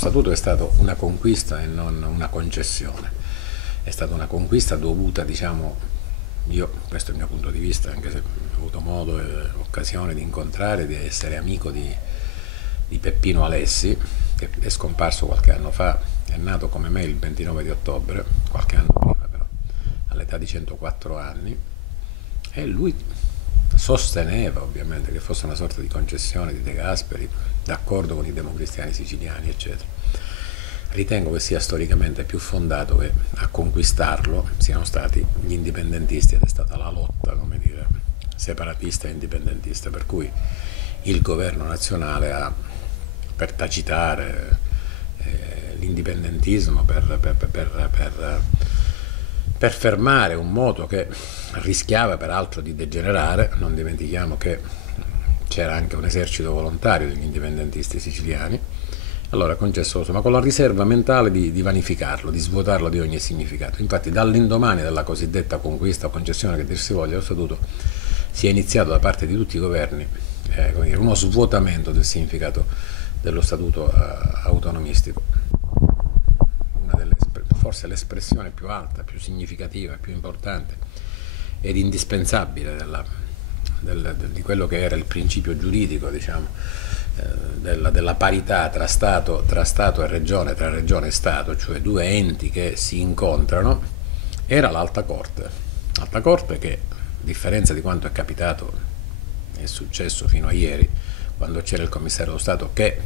statuto è stato una conquista e non una concessione. È stata una conquista dovuta, diciamo, questo è il mio punto di vista, anche se ho avuto modo e occasione di incontrare, di essere amico di Peppino Alessi, che è scomparso qualche anno fa, è nato come me il 29 di ottobre, qualche anno prima però, all'età di 104 anni, e lui sosteneva ovviamente che fosse una sorta di concessione di De Gasperi, d'accordo con i democristiani siciliani, eccetera. Ritengo che sia storicamente più fondato che a conquistarlo siano stati gli indipendentisti ed è stata la lotta, come dire, separatista e indipendentista, per cui il governo nazionale ha, per tacitare l'indipendentismo, per fermare un moto che rischiava peraltro di degenerare. Non dimentichiamo che c'era anche un esercito volontario degli indipendentisti siciliani, allora concesso, ma con la riserva mentale di vanificarlo, di svuotarlo di ogni significato. Infatti dall'indomani della cosiddetta conquista o concessione, che dir si voglia, dello statuto, si è iniziato da parte di tutti i governi come dire, uno svuotamento del significato dello statuto autonomistico. Forse l'espressione più alta, più significativa, più importante ed indispensabile di quello che era il principio giuridico, diciamo, della parità tra Stato e Regione, tra Regione e Stato, cioè due enti che si incontrano, era l'Alta Corte. L'Alta Corte che, a differenza di quanto è capitato, è successo fino a ieri, quando c'era il commissario dello Stato che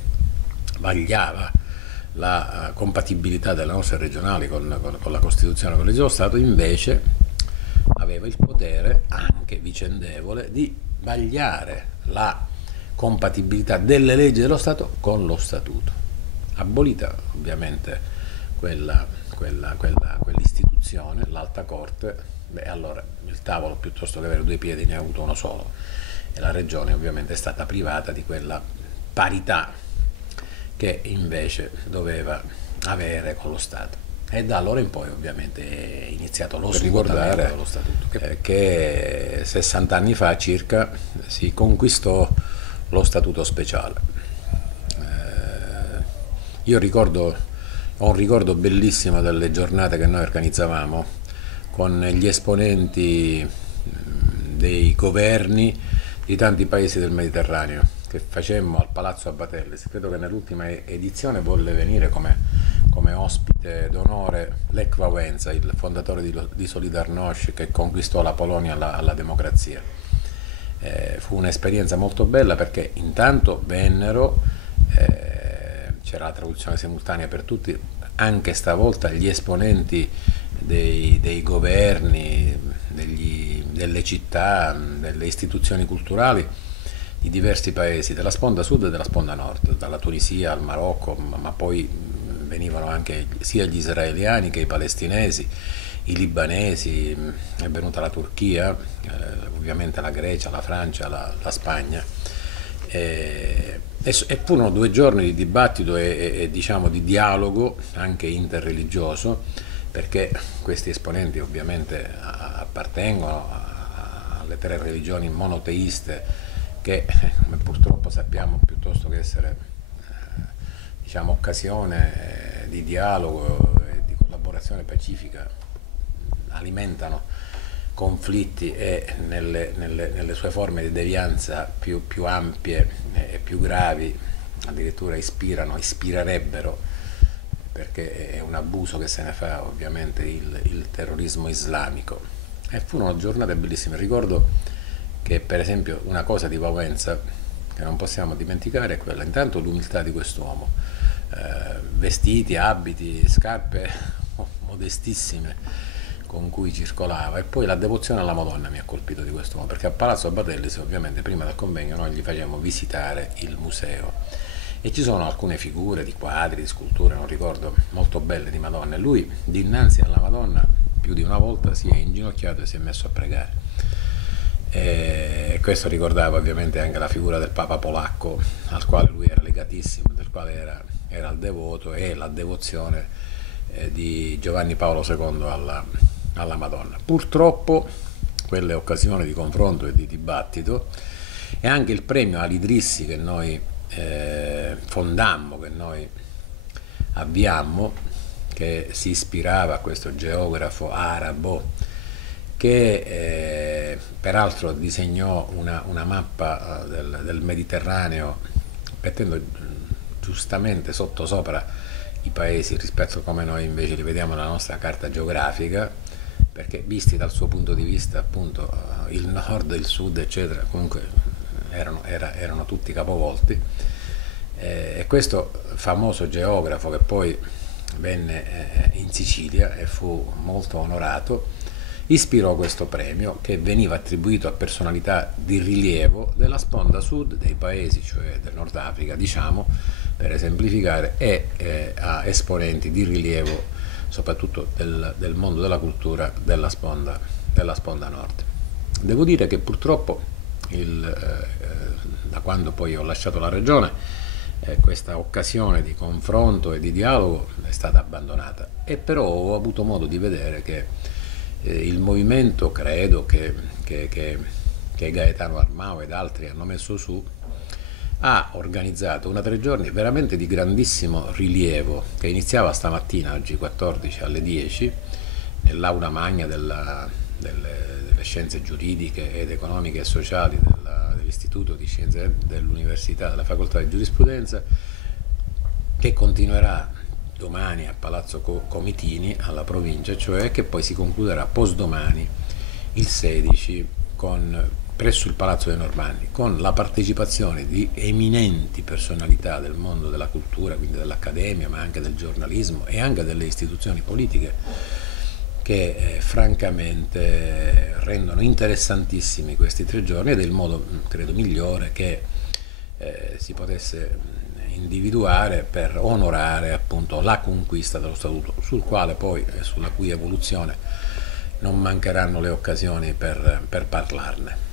vagliava la compatibilità delle nostre regionali con la Costituzione e con la legge dello Stato, invece aveva il potere, anche vicendevole, di vagliare la compatibilità delle leggi dello Stato con lo Statuto. Abolita ovviamente quell'istituzione, l'Alta Corte, allora il tavolo, piuttosto che avere due piedi, ne ha avuto uno solo, e la Regione ovviamente è stata privata di quella parità che invece doveva avere con lo Stato. E da allora in poi ovviamente è iniziato lo svuotamento dello Statuto, che 60 anni fa circa si conquistò lo Statuto speciale. Io ho un ricordo bellissimo delle giornate che noi organizzavamo con gli esponenti dei governi di tanti paesi del Mediterraneo, che facemmo al Palazzo Abbatelli. Credo che nell'ultima edizione volle venire come ospite d'onore Lech Wałęsa, il fondatore di Solidarność, che conquistò la Polonia alla democrazia. Fu un'esperienza molto bella perché intanto vennero, c'era la traduzione simultanea per tutti, anche stavolta gli esponenti dei governi, delle città, delle istituzioni culturali di diversi paesi, della sponda sud e della sponda nord, dalla Tunisia al Marocco, ma poi venivano anche sia gli israeliani che i palestinesi, i libanesi, è venuta la Turchia, ovviamente la Grecia, la Francia, la Spagna. E furono 2 giorni di dibattito e diciamo di dialogo anche interreligioso, perché questi esponenti ovviamente appartengono alle 3 religioni monoteiste che, come purtroppo sappiamo, piuttosto che essere diciamo, occasione di dialogo e di collaborazione pacifica, alimentano conflitti e nelle sue forme di devianza più ampie e più gravi addirittura ispirerebbero, perché è un abuso che se ne fa ovviamente il terrorismo islamico. E furono giornate bellissime. Ricordo che per esempio una cosa di Wałęsa che non possiamo dimenticare è quella, intanto l'umiltà di quest'uomo, vestiti, abiti, scarpe modestissime con cui circolava, e poi la devozione alla Madonna mi ha colpito di quest'uomo, perché a Palazzo Abbatellis ovviamente prima del convegno noi gli facevamo visitare il museo e ci sono alcune figure di quadri, di sculture, non ricordo, molto belle di Madonna, e lui dinanzi alla Madonna più di una volta si è inginocchiato e si è messo a pregare. E questo ricordava ovviamente anche la figura del Papa polacco, al quale lui era legatissimo, del quale era il devoto, e la devozione di Giovanni Paolo II alla Madonna. Purtroppo quelle occasioni di confronto e di dibattito, e anche il premio Ali Idrissi che noi fondammo, che noi avviammo, che si ispirava a questo geografo arabo che peraltro disegnò una mappa del Mediterraneo mettendo giustamente sottosopra i paesi rispetto a come noi invece li vediamo nella nostra carta geografica, perché visti dal suo punto di vista appunto il nord, il sud eccetera comunque erano tutti capovolti, e questo famoso geografo che poi venne in Sicilia e fu molto onorato ispirò questo premio che veniva attribuito a personalità di rilievo della sponda sud dei paesi, cioè del Nord Africa, diciamo, per esemplificare, e a esponenti di rilievo soprattutto del mondo della cultura della sponda nord. Devo dire che purtroppo da quando poi ho lasciato la regione questa occasione di confronto e di dialogo è stata abbandonata, e però ho avuto modo di vedere che il movimento, credo, che Gaetano Armao ed altri hanno messo su, ha organizzato una 3 giorni veramente di grandissimo rilievo, che iniziava stamattina, oggi 14 alle 10, nell'aula magna delle scienze giuridiche ed economiche e sociali dell'Istituto di Scienze dell'Università, della Facoltà di Giurisprudenza, che continuerà domani a Palazzo Comitini alla provincia, cioè che poi si concluderà postdomani il 16 presso il Palazzo dei Normanni, con la partecipazione di eminenti personalità del mondo della cultura, quindi dell'accademia, ma anche del giornalismo e anche delle istituzioni politiche, che francamente rendono interessantissimi questi 3 giorni, ed è il modo, credo, migliore che si potesse individuare per onorare appunto la conquista dello Statuto, sul quale poi sulla cui evoluzione non mancheranno le occasioni per parlarne.